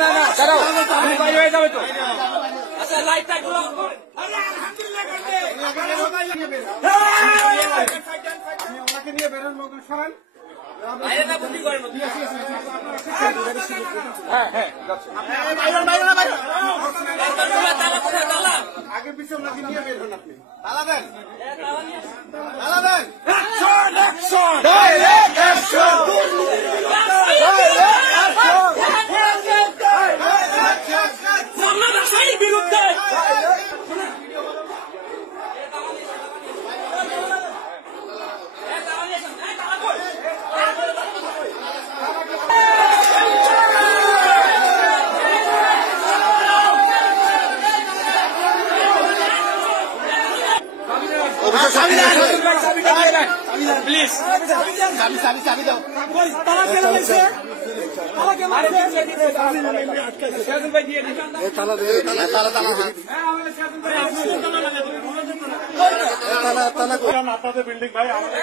না না দাঁড়াও, তুমি বাইরে হয়ে যাবে তো। আচ্ছা লাইটটা একটু অফ করো। ওনাকে নিয়ে বেরোন, লোকজন সরান। বাইরে না বুদ্ধি করেন। হ্যাঁ হ্যাঁ আগে পিছিয়ে ওনাকে নিয়ে বের হন আপনি। তালা দেন, তালা দেন। অ্যাকশন অ্যাকশন ডাইরেক্ট অ্যাকশন সামনাসামনি বিরুদ্ধে প্লিজ চাবি দাও। তালা দে, তালা তালা আপনাদের বিল্ডিং ভাই আমাদের